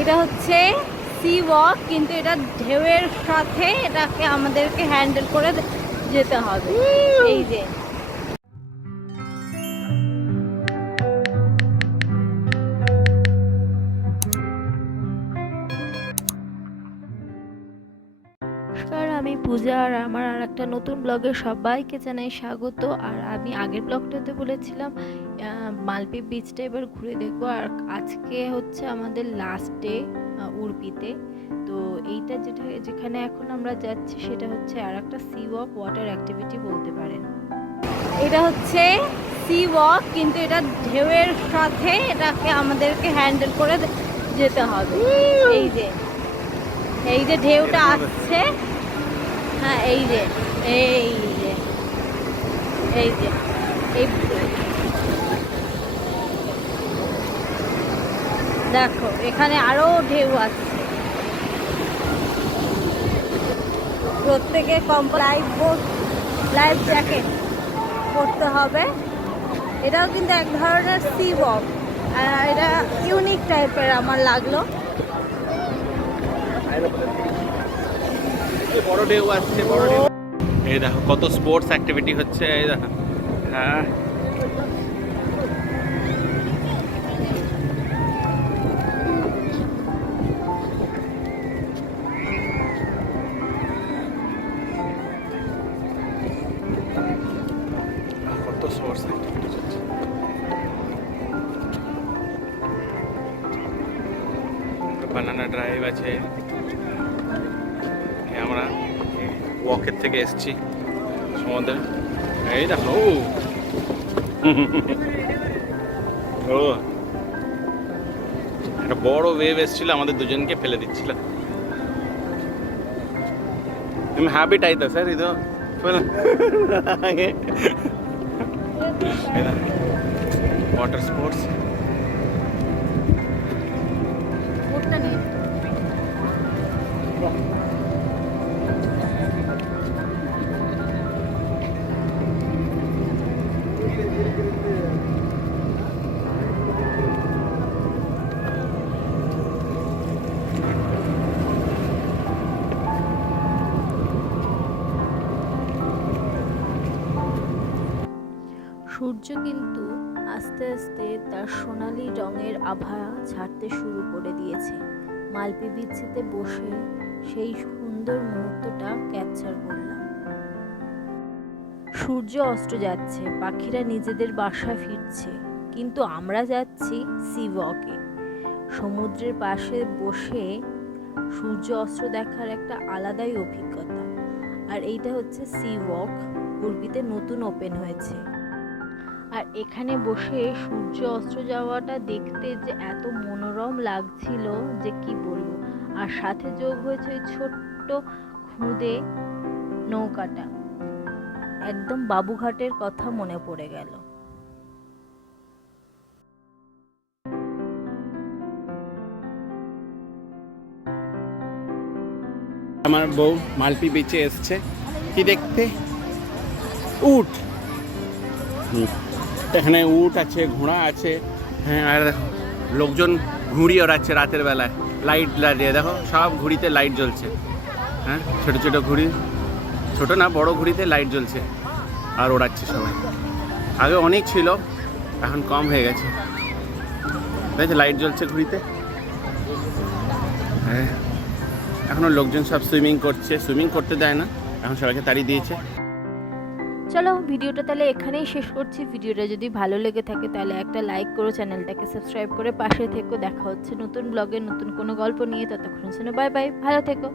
এটা হচ্ছে C walk কিন্তু এটা ঢেউয়ের সাথে এটাকে আমাদেরকে হ্যান্ডেল করে যেতে হবে। এই যে। আমি পূজা আর আমার আর একটা নতুন ব্লগে সবাইকে জানাই স্বাগত। আর আমি আগের ব্লগটাতে বলেছিলাম মালপি বিচটা এবার ঘুরে দেখব। আর আজকে হচ্ছে আমাদের লাস্ট ডে উড়পিতে। তো এইটা যেটা যেখানে এখন আমরা যাচ্ছি সেটা হচ্ছে আর একটা সি ওয়াক ওয়াটার অ্যাক্টিভিটি বলতে পারেন। এটা হচ্ছে সি ওয়াক কিন্তু এটা ঢেউয়ের সাথে এটাকে আমাদেরকে হ্যান্ডেল করে যেতে হবে। এই যে এই যে ঢেউটা আসছে। হ্যাঁ এই যে এই যে এই যে, এই দেখো, এখানে আরও ঢেউ আসছে প্রত্যেকে কম লাইফ বোট, লাইফ জ্যাকেট পরতে হবে। এটাও কিন্তু এক ধরনের সি ওয়াক এটা ইউনিক টাইপের আমার লাগল। বড় ঢেউ আসছে, বড় ঢেউ। এই দেখো, কত স্পোর্টস অ্যাক্টিভিটি হচ্ছে, এই দেখো। হ্যাঁ। বানানা ড্রাইভ আছে। আমরা ওয়াকের থেকে এসছি সমুদ্রে এই দেখো ও ও একটা বড় ওয়েভ এসেছিল আমাদের দুজনকে ফেলে দিচ্ছিল ನಿಮ್ಮ ಹ್ಯಾಬಿಟ್ ಆಯ್ತಾ ಸರ್ ಇದು ಫುಲ್ ವಾಟರ್ ಸ್ಪೋರ್ಟ್ಸ್ বোটটা সূর্য কিন্তু আস্তে আস্তে তার সোনালি রঙের আভা ছাড়তে শুরু করে দিয়েছে। মালপি বিচ্ছেতে বসে সেই সুন্দর মুহূর্তটা ক্যাপচার করলাম। সূর্য অস্ত যাচ্ছে, পাখিরা নিজেদের বাসায় ফিরছে, কিন্তু আমরা যাচ্ছি সি সমুদ্রের পাশে বসে সূর্য অস্ত দেখার একটা আলাদাই অভিজ্ঞতা, আর এইটা হচ্ছে সি ওয়াক, উর্বিতে নতুন ওপেন হয়েছে। আর এখানে বসে সূর্য অস্ত যাওয়াটা দেখতে যে এত মনোরম লাগছিল যে কি বলব। আর সাথে যোগ হয়েছে ওই ছোট্ট খুদে নৌকাটা। একদম বাবুঘাটের কথা মনে পড়ে গেল। আমার বউ মালপি বেঁচে এসছে। কি দেখতে? উঠ হুম। এখানে উট আছে, ঘোড়া আছে। হ্যাঁ আর দেখো, লোকজন ঘুড়ি ওড়াচ্ছে রাতের বেলায়। লাইট লাগিয়ে, দেখো, সব ঘুড়িতে লাইট জ্বলছে। হ্যাঁ ছোটো ছোটো ঘুড়ি। ছোট না, বড় ঘুড়িতে লাইট জ্বলছে। আর ওড়াচ্ছে সবাই। আগে অনেক ছিল, এখন কম হয়ে গেছে। দেখছে লাইট জ্বলছে ঘুড়িতে। হ্যাঁ এখনও লোকজন সব সুইমিং করছে। সুইমিং করতে দেয় না, এখন সবাইকে তাড়িয়ে দিয়েছে। চলো ভিডিওটা তাহলে এখানেই শেষ করছি। ভিডিওটা যদি ভালো লেগে থাকে তাহলে একটা লাইক করো, চ্যানেলটাকে সাবস্ক্রাইব করে পাশে থেকো। দেখা হচ্ছে নতুন ব্লগে নতুন কোনো গল্প নিয়ে। ততক্ষণ শুনে বাই বাই ভালো থেকো।